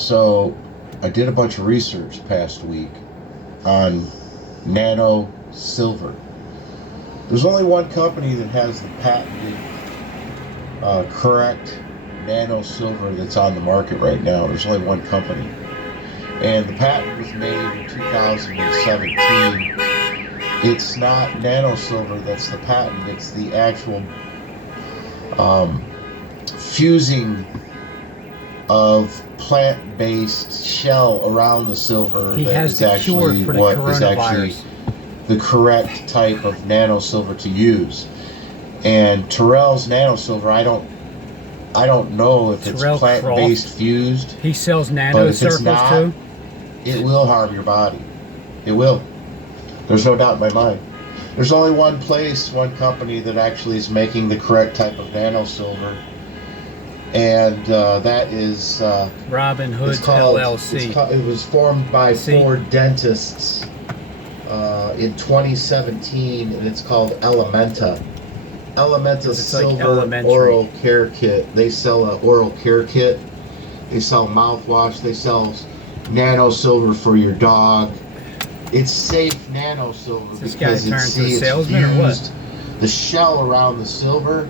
So I did a bunch of research past week on nano silver. There's only one company that has the patented correct nano silver that's on the market right now. There's only one company. And the patent was made in 2017. It's not nano silver that's the patent, it's the actual fusing of plant-based shell around the silver that is actually what is actually the correct type of nano silver to use. And Terrell's nano silver, I don't know if it's plant-based fused. He sells nano circles too. It will harm your body. It will. There's no doubt in my mind. There's only one place, one company that actually is making the correct type of nano silver, and that is Robin Hood LLC. It was formed by four dentists in 2017, and it's called Elementa. Elementa Silver like Oral Care Kit. They sell an oral care kit. They sell mouthwash. They sell nano silver for your dog. It's safe nano silver because it's fused. The shell around the silver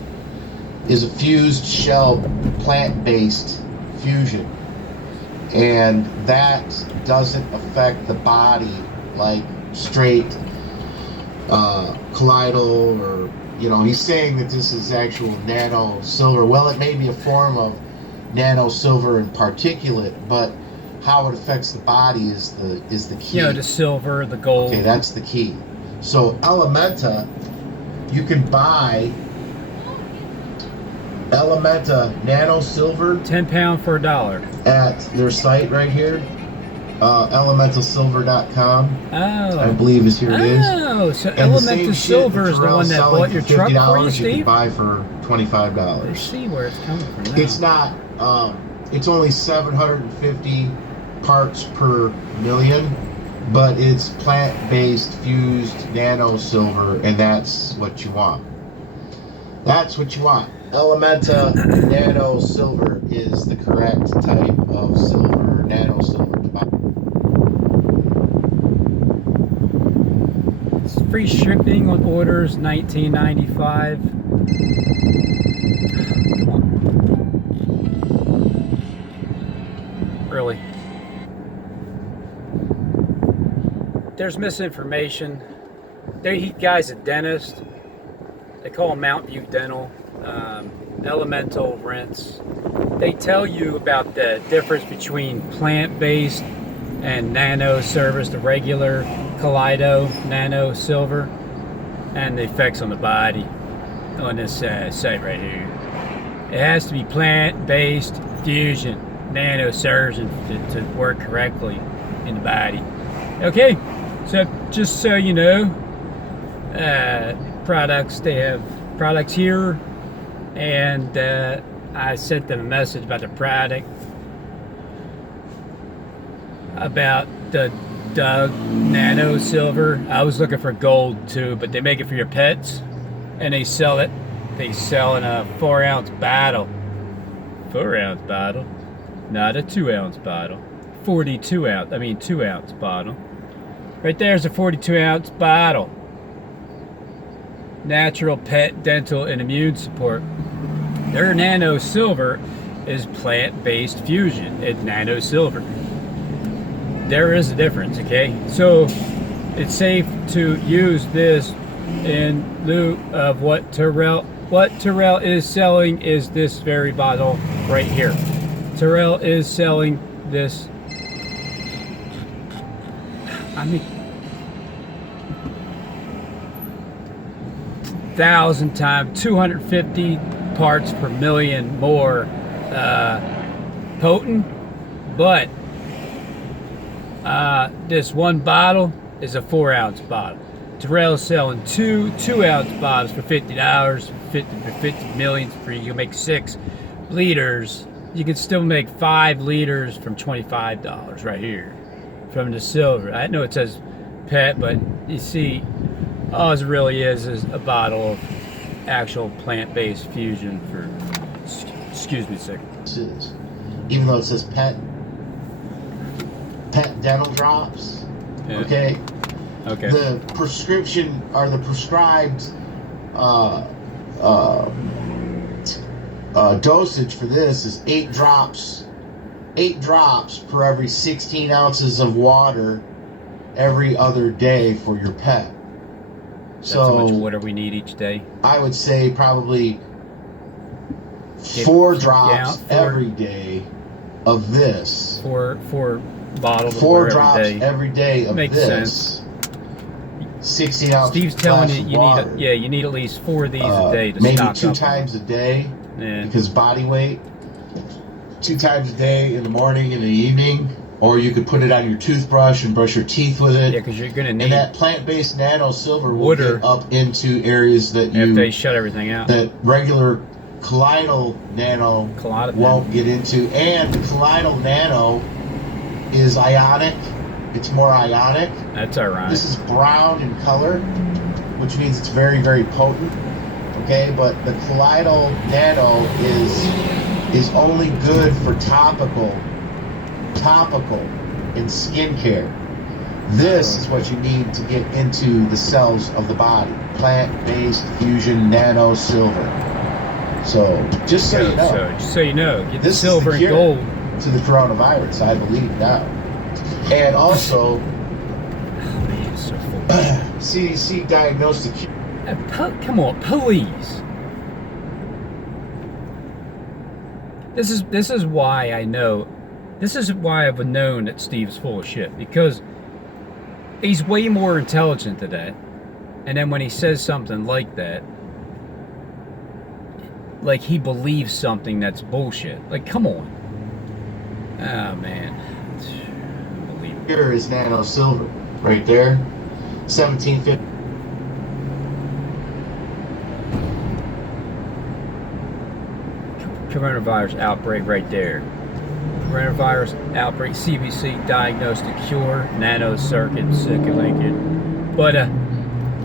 is a fused shell, plant-based fusion, and that doesn't affect the body like straight colloidal or, he's saying that this is actual nano silver. Well, it may be a form of nano silver in particulate, but how it affects the body is the key. The silver, the gold. Okay, that's the key. So Elementa, you can buy Elementa nano silver, 10 pound for $1 at their site right here, elementasilver.com. I believe is here. It is. Oh, so Elementa Silver is the one that bought your truck for you, Steve? You can buy for $25. Let's see where it's coming from now. It's not. It's only 750 parts per million, but it's plant-based fused nano silver, and that's what you want. That's what you want. Elementa nano silver is the correct type of silver, nano silver. It's free shipping on orders, $19.95. Come on. Really. There's misinformation. He guy's a dentist. They call him Mount View Dental. Elemental Rents. They tell you about the difference between plant-based and nano silver, the regular Kaleido nano silver, and the effects on the body on this site right here. It has to be plant-based fusion nano silver to work correctly in the body. Okay, so just so you know, they have products here, and I sent them a message about the product, about the nano silver. I was looking for gold too, but they make it for your pets, and they sell it. They sell in a 4-ounce bottle. 4-ounce bottle, not a 2-ounce bottle. 2-ounce bottle. Right there's a 42-ounce bottle. Natural pet, dental, and immune support. Their nano silver is plant-based fusion. It's nano silver. There is a difference, okay? So it's safe to use this in lieu of what Terrell is selling is this very bottle right here. Terrell is selling this. 1,000 times, 250 parts per million more potent, but this one bottle is a 4-ounce bottle. Terrell's selling two 2-ounce bottles for $50, 50 million for you can make 6 liters. You can still make 5 liters from $25 right here from the silver. I know it says pet, but you see, all it really is a bottle of actual plant-based fusion for, excuse me a second. Even though it says pet, pet dental drops. Yeah. Okay. Okay. The prescription or the prescribed dosage for this is 8 drops. 8 drops per every 16 ounces of water every other day for your pet. That's how much water we need each day. I would say probably 4 drops every day of this. Four bottles. 4 drops every day of Makes this. Sense. 16 ounces. Steve's telling you you need at least 4 of these a day to maybe stock 2 up. times a day. Yeah. Because body weight. 2 times a day, in the morning and the evening. Or you could put it on your toothbrush and brush your teeth with it. Yeah, because you're gonna need. And that plant-based nano silver will get up into areas that if they shut everything out. That regular colloidal nano won't get into. And the colloidal nano is ionic. It's more ionic. That's ironic. This is brown in color, which means it's very, very potent. Okay, but the colloidal nano is only good for topical in skincare. This is what you need to get into the cells of the body. Plant-based fusion nano silver. So, just so you know. Get the silver and gold to the coronavirus, I believe now. And also, CDC diagnosed the come on, please. This is why I know. This is why I've known that Steve's full of shit, because he's way more intelligent than that. And then when he says something like that, like he believes something that's bullshit. Like, come on. Oh, man. Unbelievable. Here is nano silver, right there. 1750. Coronavirus outbreak right there. Coronavirus outbreak, CBC diagnosed to cure, nanocircuit, circulated. But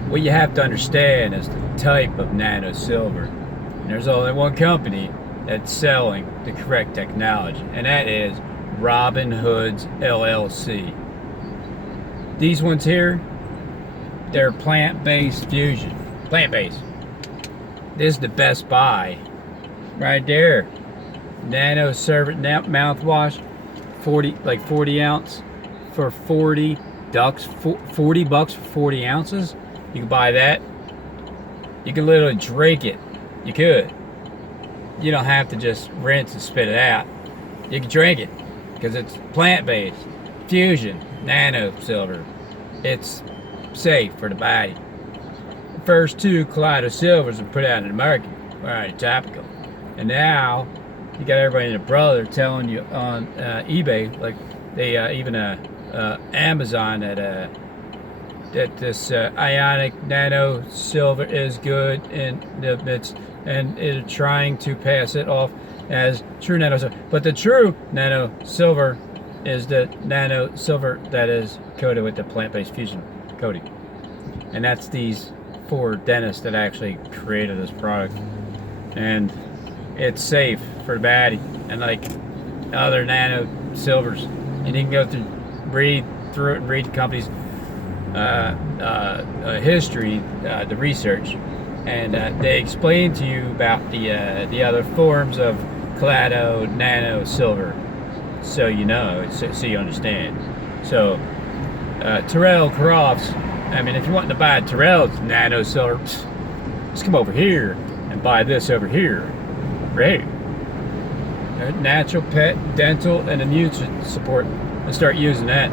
what you have to understand is the type of nano silver. And there's only one company that's selling the correct technology, and that is Robin Hood's LLC. These ones here, they're plant-based fusion. Plant-based. This is the best buy. Right there. Nano Servant mouthwash, 40 ounce for $40 for 40 ounces. You can buy that. You can literally drink it. You could. You don't have to just rinse and spit it out. You can drink it because it's plant-based, fusion, nano silver. It's safe for the body. The first 2 Kaleido Silvers were put out in America, right? Topical. And now you got everybody and their brother telling you on eBay, like they even Amazon that this ionic nano silver is good, and it's trying to pass it off as true nano silver. But the true nano silver is the nano silver that is coated with the plant-based fusion coating, and that's these 4 dentists that actually created this product, and it's safe for the body. And like other nano silvers, and you can go read through it and read the company's history, the research, and they explain to you about the other forms of Kaleido nano silver, so you know, so you understand. So Terrell Crofts, I mean, if you want to buy Terrell's nano silver, just come over here and buy this over here. Right. Natural pet, dental, and immune support, and start using that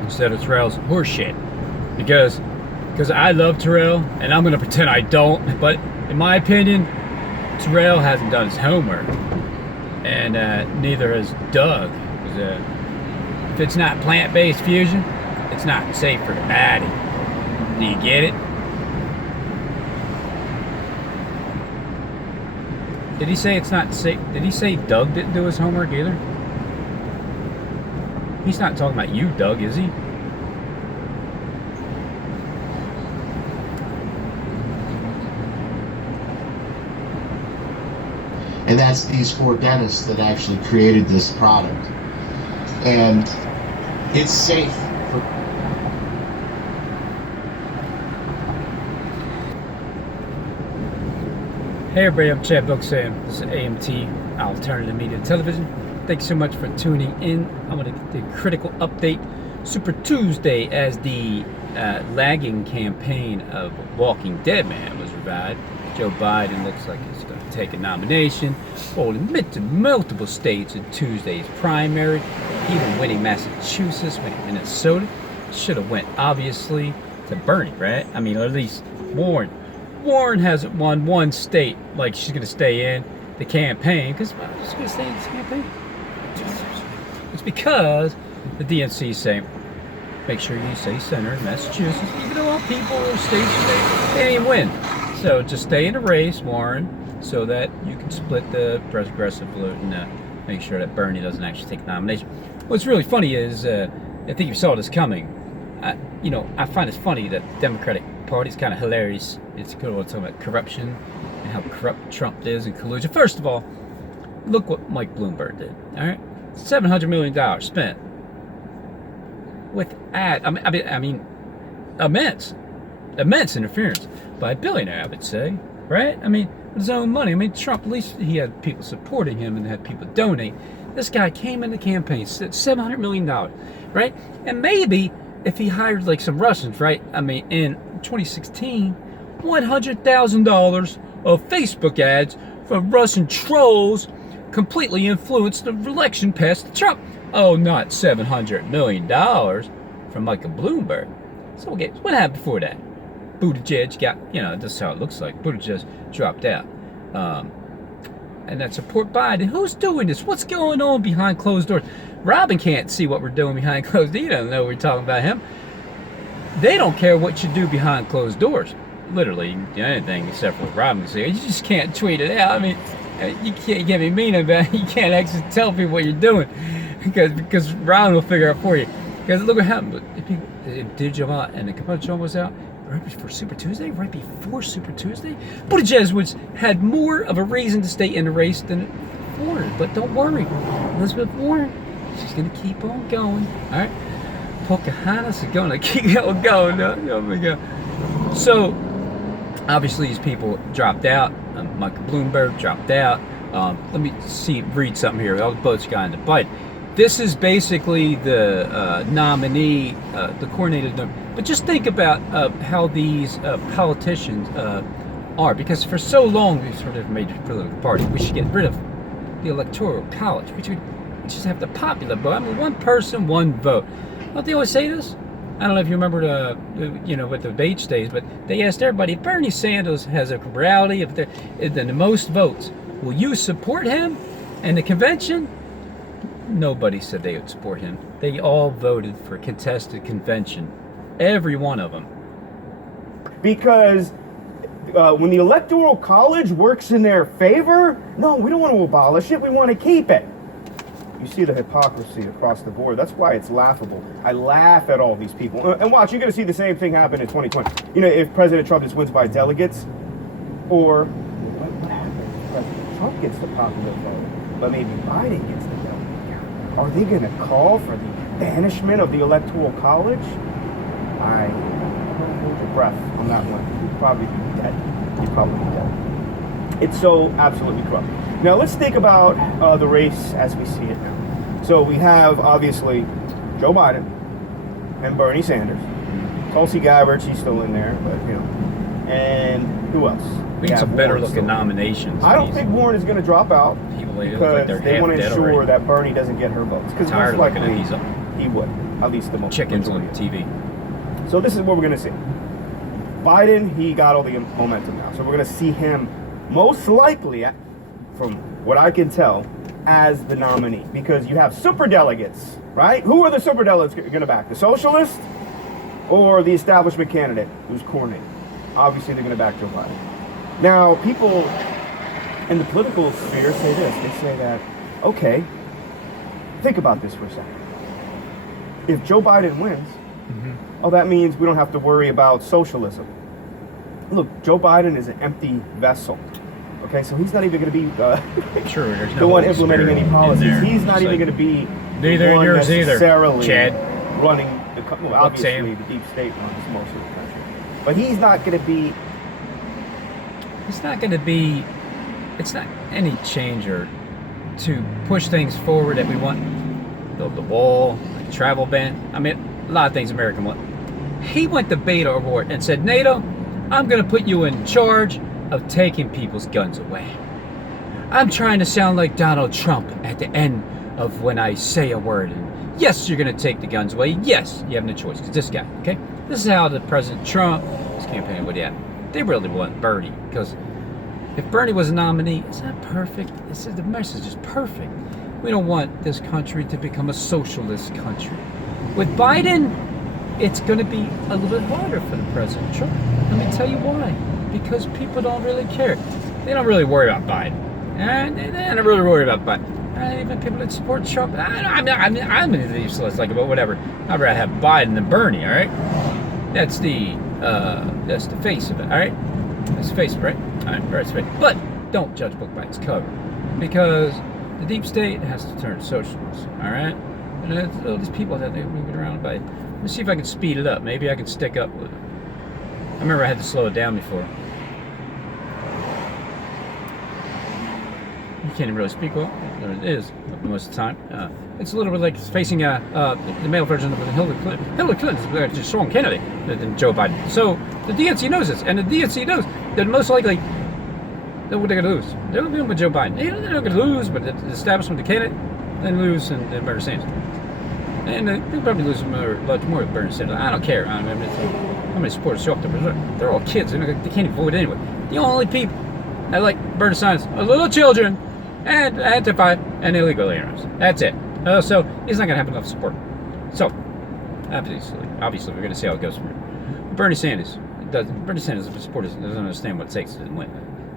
instead of Terrell's horseshit. Because I love Terrell, and I'm gonna pretend I don't. But in my opinion, Terrell hasn't done his homework, and neither has Doug. If it's not plant-based fusion, it's not safe for the body. Do you get it? Did he say it's not safe? Did he say Doug didn't do his homework either? He's not talking about you, Doug, is he? And that's these 4 dentists that actually created this product. And It's safe for. Hey everybody, I'm Chad Booksan. This is AMT, Alternative Media Television. Thanks so much for tuning in. I'm going to get the critical update. Super Tuesday, as the lagging campaign of Walking Dead Man was revived. Joe Biden looks like he's going to take a nomination, holding multiple states in Tuesday's primary, even winning Massachusetts, winning Minnesota. Should have went, obviously, to Bernie, right? I mean, or at least Warren. Warren hasn't won one state like she's going to stay in the campaign, because she's going to stay in this campaign. It's because the DNC is saying, make sure you say Senator in Massachusetts, even though people or states, they didn't win. So just stay in the race, Warren, so that you can split the progressive vote and make sure that Bernie doesn't actually take the nomination. What's really funny is, I think you saw this coming. I find it funny that the Democratic Party is kind of hilarious. It's good to talk about corruption and how corrupt Trump is and collusion. First of all, look what Mike Bloomberg did. All right, $700 million spent with I mean, immense interference by a billionaire, I would say, right? I mean, with his own money. I mean, Trump, at least he had people supporting him and had people donate. This guy came in the campaign, said $700 million, right? And maybe if he hired like some Russians, right? I mean, in 2016, $100,000 of Facebook ads from Russian trolls completely influenced the election past Trump. Oh, not $700 million from Michael Bloomberg. So okay, what happened before that? Buttigieg got, this is how it looks like. Buttigieg dropped out. And that support Biden. Who's doing this? What's going on behind closed doors? Robin can't see what we're doing behind closed doors. He doesn't know we're talking about him. They don't care what you do behind closed doors. Literally, anything except for what Robin can say. You just can't tweet it out. I mean, you can't get me mean about it. You can't actually tell people what you're doing because Robin will figure it out for you. Because look what happened. Did Joe and the Capone was out right before Super Tuesday? Right before Super Tuesday? Buttigieg had more of a reason to stay in the race than Warren. But don't worry. Elizabeth Warren, she's going to keep on going. All right? Pocahontas is going to keep on going. Oh my God. So, obviously, these people dropped out. Michael Bloomberg dropped out. Let me read something here. All the votes got into Biden. This is basically the nominee, the coordinated number. But just think about how these politicians are. Because for so long, we've sort of major political party. We should get rid of the Electoral College. We should just have the popular vote. I mean, one person, one vote. Don't they always say this? I don't know if you remember with the debate days, but they asked everybody, if Bernie Sanders has a plurality of the most votes, will you support him in the convention? Nobody said they would support him. They all voted for contested convention. Every one of them. Because when the Electoral College works in their favor, no, we don't want to abolish it. We want to keep it. You see the hypocrisy across the board. That's why it's laughable. I laugh at all these people. And watch, you're going to see the same thing happen in 2020. If President Trump just wins by delegates, or what happens if President Trump gets the popular vote, but maybe Biden gets the delegate count? Are they going to call for the banishment of the Electoral College? I don't hold your breath on that one. You'd probably be dead. You'd probably be dead. It's so absolutely corrupt. Now let's think about the race as we see it now. So we have, obviously, Joe Biden and Bernie Sanders. Tulsi Gabbard, she's still in there, but, And who else? We need some better looking nominations. I don't think Warren is going to drop out because they want to ensure that Bernie doesn't get her votes. Because most likely he would, at least the most. Chickens on TV. So this is what we're going to see. Biden, he got all the momentum now. So we're going to see him most likely, from what I can tell, as the nominee, because you have superdelegates, right? Who are the superdelegates going to back? The socialist or the establishment candidate who's coordinated? Obviously, they're going to back Joe Biden. Now, people in the political sphere say this. They say that, okay, think about this for a second. If Joe Biden wins, that means we don't have to worry about socialism. Look, Joe Biden is an empty vessel. Okay, so he's not even going to be the one implementing any policies. He's not even going to be neither one yours necessarily either, Chad. running the country. Well, obviously, the deep state runs most of the country. But he's not going to be. It's not going to be. It's not any changer to push things forward that we want. Build the wall, the travel ban. I mean, a lot of things America want. He went to Beto O'Rourke and said, NATO, I'm going to put you in charge of taking people's guns away. I'm trying to sound like Donald Trump at the end of when I say a word. And yes, you're going to take the guns away. Yes, you have no choice. Because this guy, okay? This is how the President Trump, his campaign, what he had. They really want Bernie. Because if Bernie was a nominee, it's not perfect. The message is perfect. We don't want this country to become a socialist country. With Biden, it's going to be a little bit harder for the President Trump. Let me tell you why. Because people don't really care. They don't really worry about Biden. And they're not really worried about Biden. And even people that support Trump, I'm useless, like, about whatever. I'd rather have Biden than Bernie, all right? That's the face of it, all right? That's the face of it, right? All right, that's the face. But don't judge book by its cover. Because the deep state has to turn socialist, all right? And all these people that they're moving around by. Let me see if I can speed it up. Maybe I can stick up with it. I remember I had to slow it down before. You can't even really speak well. It is most of the time. It's a little bit like facing the male version of Hillary Clinton. Hillary Clinton is a strong candidate than Joe Biden. So the DNC knows this, and the DNC knows that most likely they're going to lose. They're going to be with Joe Biden. They're not going to lose, but the establishment, the candidate, then lose and Bernie Sanders. And they'll probably lose much more with Bernie Sanders. I don't care. I mean, how many supporters show up there? They're all kids. They can't even vote anyway. The only people that like Bernie Sanders are little children and anti-5 and illegal aliens. That's it. So he's not going to have enough support. So obviously, we're going to see how it goes from here. Bernie Sanders supporters doesn't understand what it takes to win.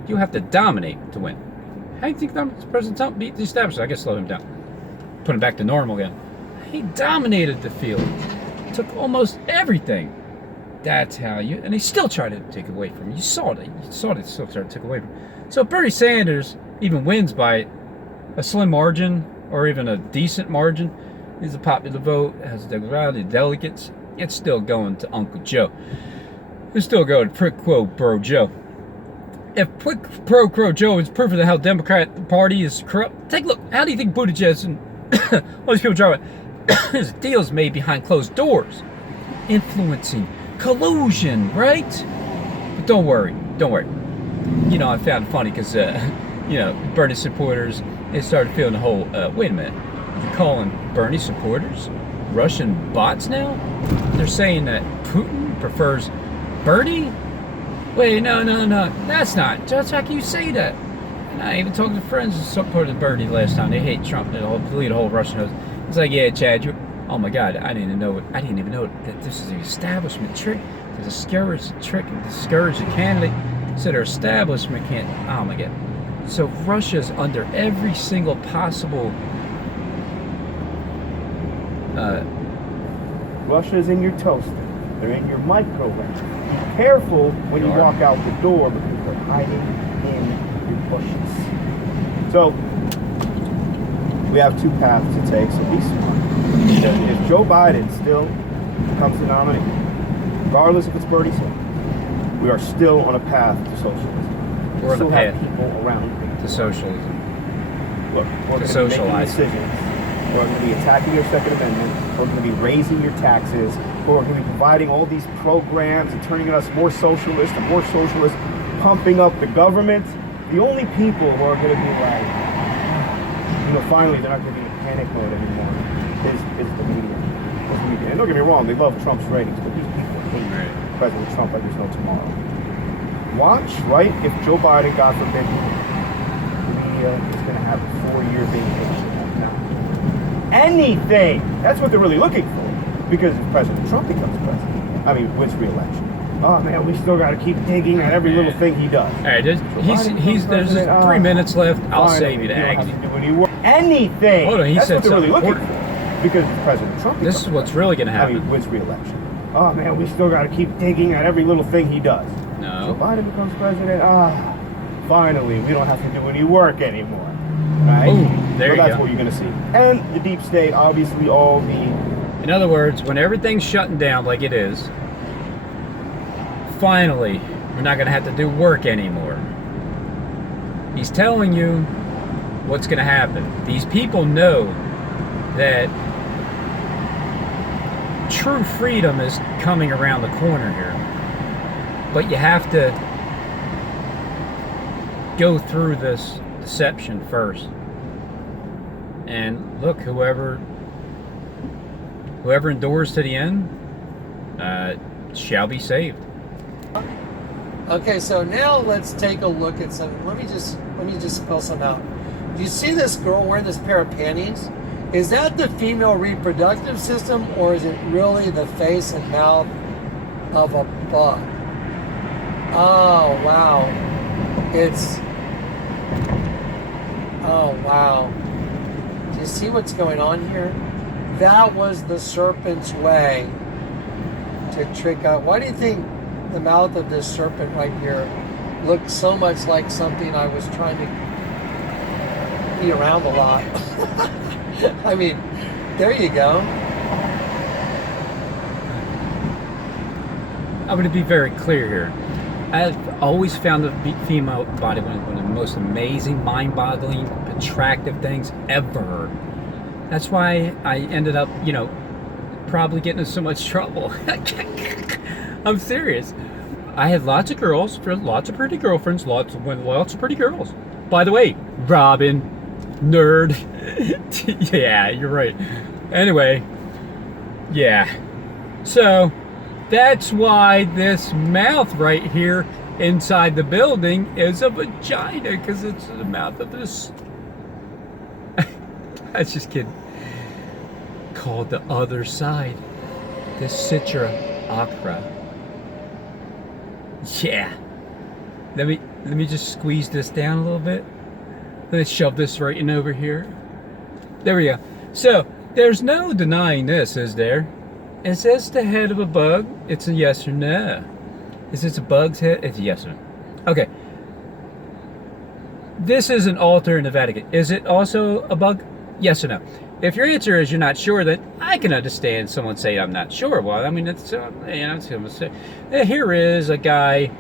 You have to dominate to win. How do you think President Trump beat the establishment? I guess slow him down. Put him back to normal again. He dominated the field. Took almost everything. That's how you... And he still tried to take it away from him. You saw it. He still tried to take it away from him. So if Bernie Sanders even wins by a slim margin or even a decent margin, he's a popular vote, has a delegates, it's still going to Uncle Joe. It's still going to Prick Quo Bro Joe. If Prick Pro Quo Joe is proof of how the Democrat Party is corrupt, take a look. How do you think Buttigieg and all these people drive it? There's deals made behind closed doors, influencing, collusion, right? But don't worry. You know, I found it funny because, Bernie supporters, they started feeling the whole, wait a minute, you're calling Bernie supporters Russian bots now? They're saying that Putin prefers Bernie? Wait, no, that's not. Just how can you say that? And I even talked to friends who supported Bernie last time. They hate Trump. They'll delete a whole Russian host. It's like, yeah, Chad, oh my God, I didn't even know that this is an establishment trick to discourage the candidate so their establishment can't. Oh my God. So Russia's under every single possible. Russia's in your toaster. They're in your microwave. Be careful when you walk out the door because they're hiding in your bushes. So we have two paths to take, at least one. If Joe Biden still becomes the nominee, regardless if it's Bernie Sanders, we are still on a path to socialism. We're on the path people around to socialism. Look, we're going to be making decisions. We're going to be attacking your Second Amendment. We're going to be raising your taxes. We're going to be providing all these programs and turning us more socialist, pumping up the government. The only people who are going to be like, finally they're not going to be in panic mode anymore is the media. And don't get me wrong, they love Trump's ratings, but these people hate President Trump like there's no tomorrow. Watch, right? If Joe Biden, God forbid, the media is going to have a 4-year vacation. Anything. That's what they're really looking for. Because if President Trump becomes president, wins re-election. Oh man, we still got to keep digging at every little thing he does. All right, there's 3 minutes left. I'll save you the agony. Anything. Hold on, That's said what they're really something looking for. Because if President Trump becomes this is what's really going to happen. Wins re-election. Oh man, we still got to keep digging at every little thing he does. No. If Biden becomes president, finally, we don't have to do any work anymore. Right? Ooh, there you that's go. what you're going to see. And the deep state, obviously all the In other words, when everything's shutting down like it is, finally, we're not going to have to do work anymore. He's telling you what's going to happen. These people know that true freedom is coming around the corner here. But you have to go through this deception first. And look, whoever endures to the end shall be saved. Okay, so now let's take a look at some. Let me just spell some out. Do you see this girl wearing this pair of panties? Is that the female reproductive system, or is it really the face and mouth of a bug? Oh wow, oh wow. Do you see what's going on here? That was the serpent's way to trick out. Why do you think the mouth of this serpent right here looks so much like something I was trying to be around a lot? I mean, there you go. I'm going to be very clear here. I've always found the female body one of the most amazing, mind-boggling, attractive things ever. That's why I ended up, probably getting in so much trouble. I'm serious. I had lots of girls, lots of pretty girlfriends, lots of pretty girls. By the way, Robin, nerd. Yeah, you're right. Anyway, yeah. So, that's why this mouth right here inside the building is a vagina, because it's the mouth of this. I was just kidding. Called the other side. The Citra Aqua. Yeah. Let me just squeeze this down a little bit. Let's shove this right in over here. There we go. So, there's no denying this, is there? Is this the head of a bug? It's a yes or no. Is this a bug's head? It's a yes or no. Okay. This is an altar in the Vatican. Is it also a bug? Yes or no? If your answer is you're not sure, then I can understand someone say I'm not sure. Well, I mean, it's here is a guy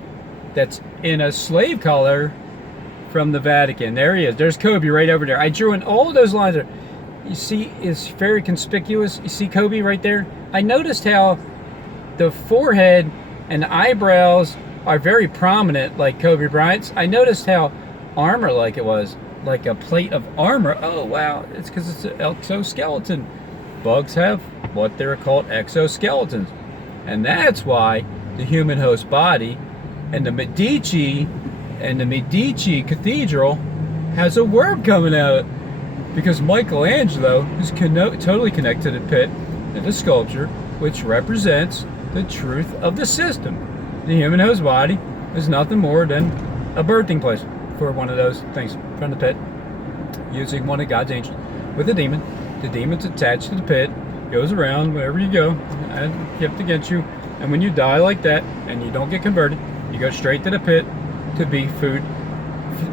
that's in a slave collar from the Vatican. There he is. There's Kobe right over there. I drew in all those lines there. You see, it's very conspicuous. You see Kobe right there? I noticed how the forehead and the eyebrows are very prominent, like Kobe Bryant's. I noticed how armor-like it was. Like a plate of armor. Oh wow, it's because it's an exoskeleton. Bugs have what they're called exoskeletons, and that's why the human host body and the Medici Cathedral has a worm coming out of it, because Michelangelo is totally connected to the pit and the sculpture, which represents the truth of the system. The human host body is nothing more than a birthing place for one of those things from the pit, using one of God's angels with a demon. The demon's attached to the pit, goes around wherever you go, and kept against you. And when you die like that, and you don't get converted, you go straight to the pit to be food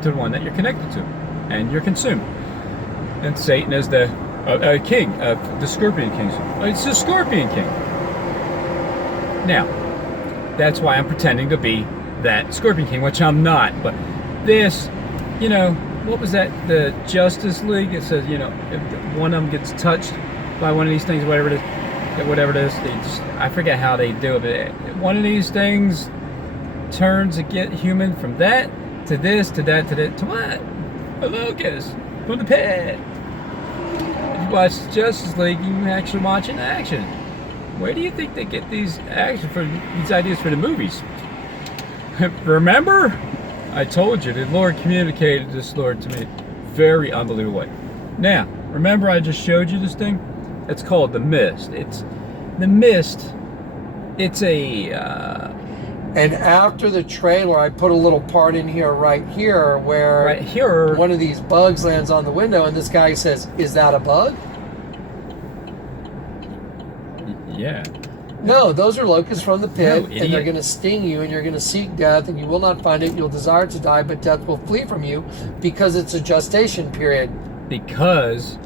to the one that you're connected to, and you're consumed. And Satan is the king of the Scorpion Kings. It's the Scorpion King. Now, that's why I'm pretending to be that Scorpion King, which I'm not, but this, what was that? The Justice League. It says, if one of them gets touched by one of these things, whatever it is, I forget how they do it. But one of these things turns to get human from that to this to that to that to what? A locust from the pit. If you watch Justice League, you actually watch an action. Where do you think they get these ideas for the movies? Remember? I told you, the Lord communicated this, Lord, to me. Very unbelievable way. Now, remember I just showed you this thing? It's called the Mist. It's a... And after the trailer, I put a little part in here, right here, where one of these bugs lands on the window, and this guy says, "Is that a bug?" Yeah. No, those are locusts from the pit, No, and they're going to sting you, and you're going to seek death, and you will not find it. You'll desire to die, but death will flee from you, because it's a gestation period. Because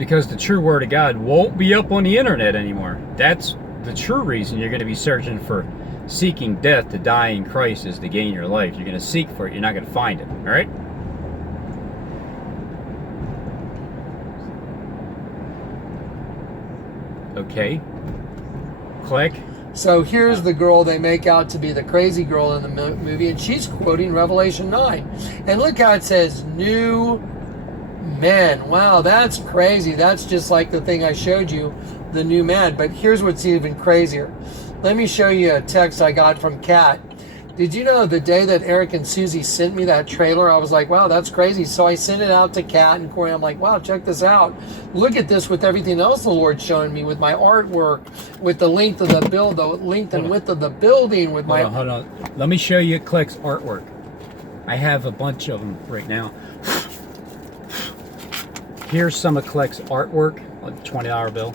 Because the true word of God won't be up on the internet anymore. That's the true reason you're going to be searching for seeking death to die in Christ is to gain your life. You're going to seek for it. You're not going to find it. All right? Okay. Click. So here's the girl they make out to be the crazy girl in the movie, and she's quoting Revelation 9. And look how it says, new men. Wow, that's crazy. That's just like the thing I showed you, the new man. But here's what's even crazier. Let me show you a text I got from Kat. Did you know the day that Eric and Susie sent me that trailer, I was like, wow, that's crazy. So I sent it out to Kat and Corey. I'm like, wow, check this out. Look at this with everything else the Lord's showing me, with my artwork, with the length of the build, the length and width of the building, with my... Hold on. Let me show you Click's artwork. I have a bunch of them right now. Here's some of Click's artwork on the $20 bill.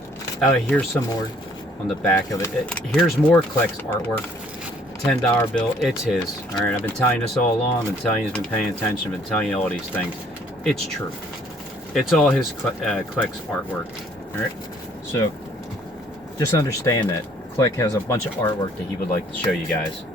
Here's some more on the back of it. Here's more Click's artwork. $10 bill, it's his. All right, I've been telling you this all along. I've been telling you, he's been paying attention. I've been telling you all these things. It's true. It's all his Click's artwork. All right, so just understand that Click has a bunch of artwork that he would like to show you guys.